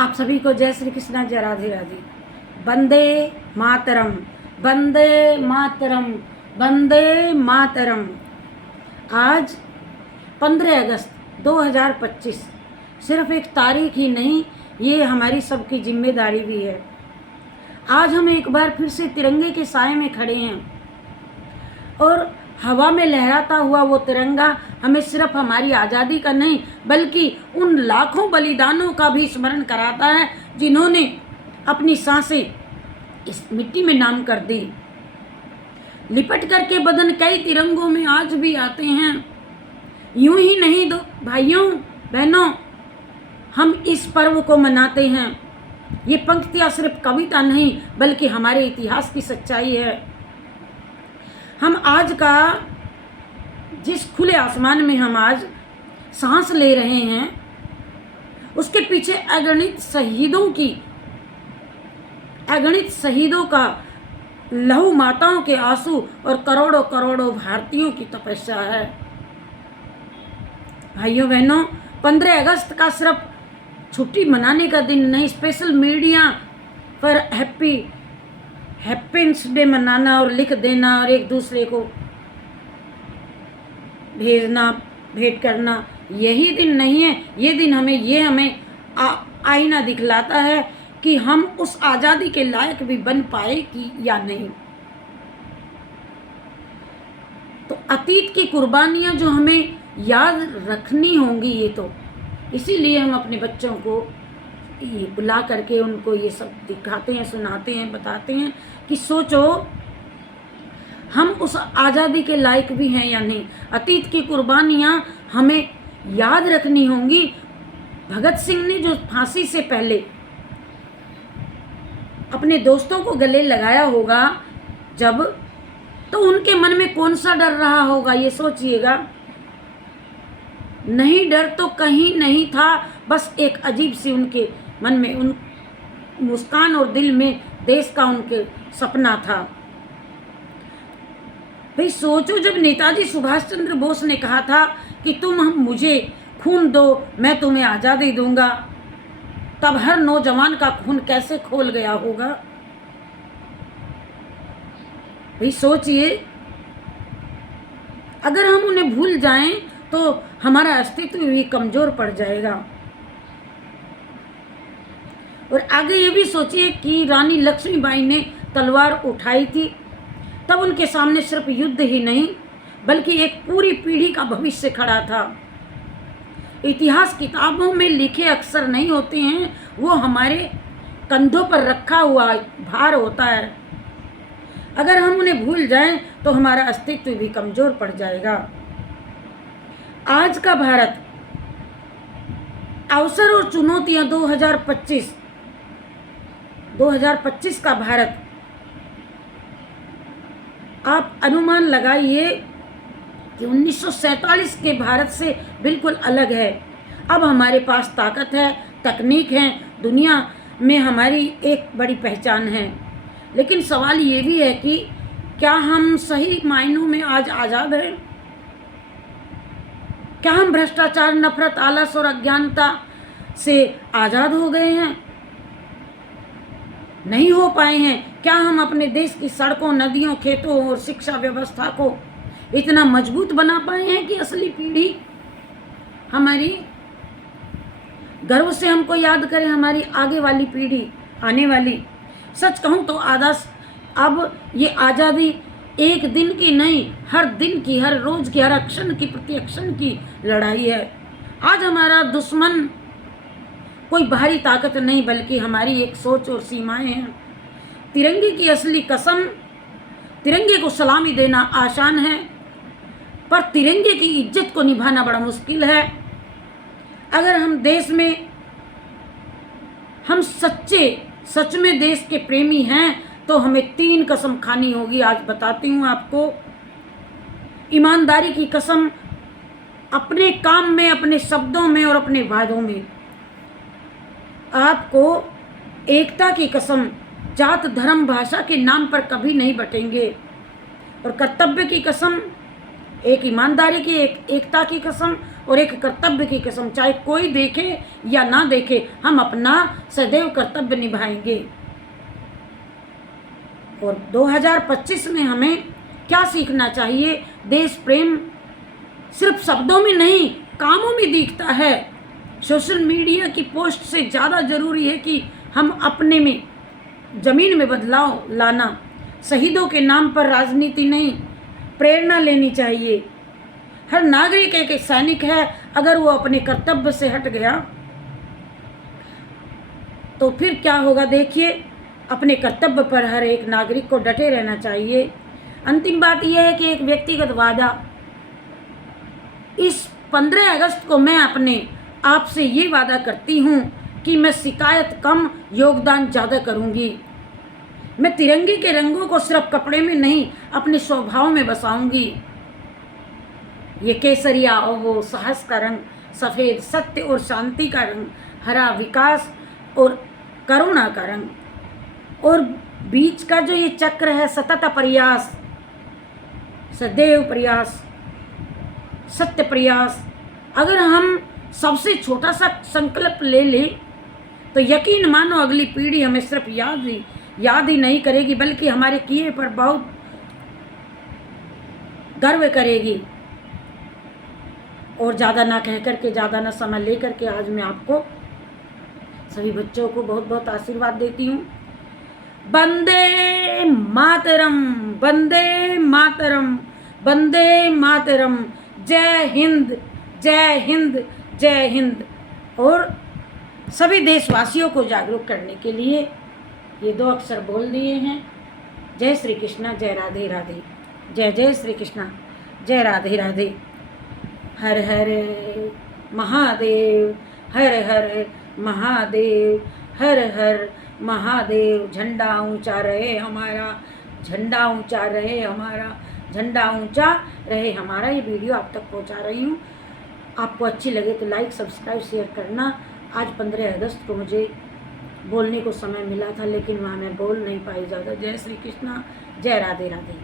आप सभी को जय श्री कृष्णा, जय राधे राधे। वंदे मातरम, वंदे मातरम, वंदे मातरम। आज 15 अगस्त 2025 सिर्फ एक तारीख ही नहीं, ये हमारी सबकी जिम्मेदारी भी है। आज हम एक बार फिर से तिरंगे के साए में खड़े हैं और हवा में लहराता हुआ वो तिरंगा हमें सिर्फ हमारी आज़ादी का नहीं बल्कि उन लाखों बलिदानों का भी स्मरण कराता है जिन्होंने अपनी सांसें इस मिट्टी में नाम कर दी। लिपट करके बदन कई तिरंगों में आज भी आते हैं। यूं ही नहीं दो भाइयों बहनों, हम इस पर्व को मनाते हैं। ये पंक्तियाँ सिर्फ कविता नहीं बल्कि हमारे इतिहास की सच्चाई है। हम आज का जिस खुले आसमान में हम आज सांस ले रहे हैं उसके पीछे अगणित शहीदों का लहू, माताओं के आंसू और करोड़ों करोड़ों भारतीयों की तपस्या है। भाइयों बहनों, 15 अगस्त का सिर्फ छुट्टी मनाने का दिन नहीं, स्पेशल मीडिया पर हैप्पीनेस डे मनाना और लिख देना और एक दूसरे को भेजना, भेंट करना, यही दिन नहीं है। ये दिन हमें आईना दिखलाता है कि हम उस आज़ादी के लायक भी बन पाए कि या नहीं। तो अतीत की कुर्बानियां जो हमें याद रखनी होंगी, ये तो इसीलिए हम अपने बच्चों को ये बुला करके उनको ये सब दिखाते हैं, सुनाते हैं, बताते हैं कि सोचो हम उस आज़ादी के लायक भी हैं या नहीं। अतीत की कुर्बानियाँ हमें याद रखनी होंगी। भगत सिंह ने जो फांसी से पहले अपने दोस्तों को गले लगाया होगा जब, तो उनके मन में कौन सा डर रहा होगा, ये सोचिएगा। नहीं, डर तो कहीं नहीं था, बस एक अजीब सी उनके मन में उन मुस्कान और दिल में देश का उनके सपना था। भाई सोचो, जब नेताजी सुभाष चंद्र बोस ने कहा था कि तुम मुझे खून दो, मैं तुम्हें आज़ादी दूंगा, तब हर नौजवान का खून कैसे खोल गया होगा। भाई सोचिए, अगर हम उन्हें भूल जाएं तो हमारा अस्तित्व भी कमजोर पड़ जाएगा। और आगे ये भी सोचिए कि रानी लक्ष्मीबाई ने तलवार उठाई थी, तब उनके सामने सिर्फ युद्ध ही नहीं बल्कि एक पूरी पीढ़ी का भविष्य खड़ा था। इतिहास किताबों में लिखे अक्षर नहीं होते हैं, वो हमारे कंधों पर रखा हुआ भार होता है। अगर हम उन्हें भूल जाएं तो हमारा अस्तित्व भी कमजोर पड़ जाएगा। आज का भारत, अवसर और चुनौतियां 2025 का भारत, आप अनुमान लगाइए कि 1947 के भारत से बिल्कुल अलग है। अब हमारे पास ताकत है, तकनीक है, दुनिया में हमारी एक बड़ी पहचान है। लेकिन सवाल ये भी है कि क्या हम सही मायनों में आज आज़ाद हैं? क्या हम भ्रष्टाचार, नफरत, आलस और अज्ञानता से आज़ाद हो गए हैं? नहीं हो पाए हैं। क्या हम अपने देश की सड़कों, नदियों, खेतों और शिक्षा व्यवस्था को इतना मजबूत बना पाए हैं कि असली पीढ़ी हमारी गर्व से हमको याद करे, हमारी आगे वाली पीढ़ी, आने वाली। सच कहूँ तो अब ये आज़ादी एक दिन की नहीं, हर दिन की, हर रोज की, हर क्षण की, प्रतिक्षण की लड़ाई है। आज हमारा दुश्मन कोई बाहरी ताकत नहीं बल्कि हमारी एक सोच और सीमाएं हैं। तिरंगे की असली कसम, तिरंगे को सलामी देना आसान है पर तिरंगे की इज्जत को निभाना बड़ा मुश्किल है। अगर हम सच में देश के प्रेमी हैं तो हमें 3 कसम खानी होगी। आज बताती हूँ आपको। ईमानदारी की कसम, अपने काम में, अपने शब्दों में और अपने वादों में। आपको एकता की कसम, जात, धर्म, भाषा के नाम पर कभी नहीं बटेंगे। और कर्तव्य की कसम, एक ईमानदारी की, एक एकता की कसम और एक कर्तव्य की कसम, चाहे कोई देखे या ना देखे, हम अपना सदैव कर्तव्य निभाएंगे। और 2025 में हमें क्या सीखना चाहिए? देश प्रेम सिर्फ शब्दों में नहीं, कामों में दिखता है। सोशल मीडिया की पोस्ट से ज़्यादा ज़रूरी है कि हम अपने में ज़मीन में बदलाव लाना। शहीदों के नाम पर राजनीति नहीं, प्रेरणा लेनी चाहिए। हर नागरिक एक सैनिक है। अगर वो अपने कर्तव्य से हट गया तो फिर क्या होगा? देखिए, अपने कर्तव्य पर हर एक नागरिक को डटे रहना चाहिए। अंतिम बात यह है कि एक व्यक्तिगत वादा, इस 15 अगस्त को मैं अपने आप से ये वादा करती हूँ कि मैं शिकायत कम, योगदान ज़्यादा करूँगी। मैं तिरंगे के रंगों को सिर्फ कपड़े में नहीं, अपने स्वभाव में बसाऊंगी। ये केसरिया ओहो साहस का रंग, सफ़ेद सत्य और शांति का रंग, हरा विकास और करुणा का रंग, और बीच का जो ये चक्र है सतत प्रयास, सदैव प्रयास, सत्य प्रयास। अगर हम सबसे छोटा सा संकल्प ले लें तो यकीन मानो अगली पीढ़ी हमें सिर्फ याद ही नहीं करेगी, बल्कि हमारे किए पर बहुत गर्व करेगी। और ज़्यादा ना कह करके, ज़्यादा ना समय ले करके आज मैं आपको सभी बच्चों को बहुत बहुत आशीर्वाद देती हूँ। वंदे मातरम, वंदे मातरम, वंदे मातरम। जय हिंद, जय हिंद, जय हिंद। और सभी देशवासियों को जागरूक करने के लिए ये 2 अक्षर बोल दिए हैं। जय श्री कृष्णा, जय राधे राधे। जय जय श्री कृष्णा, जय राधे राधे। हर हर महादेव, हर हर महादेव, हर हर महादेव। झंडा ऊंचा रहे हमारा, झंडा ऊंचा रहे हमारा, झंडा ऊंचा रहे हमारा। ये वीडियो आप तक पहुंचा रही हूँ। आपको अच्छी लगे तो लाइक, सब्सक्राइब, शेयर करना। आज 15 अगस्त को मुझे बोलने को समय मिला था, लेकिन वहाँ मैं बोल नहीं पाई ज़्यादा। जय श्री कृष्णा, जय राधे राधे।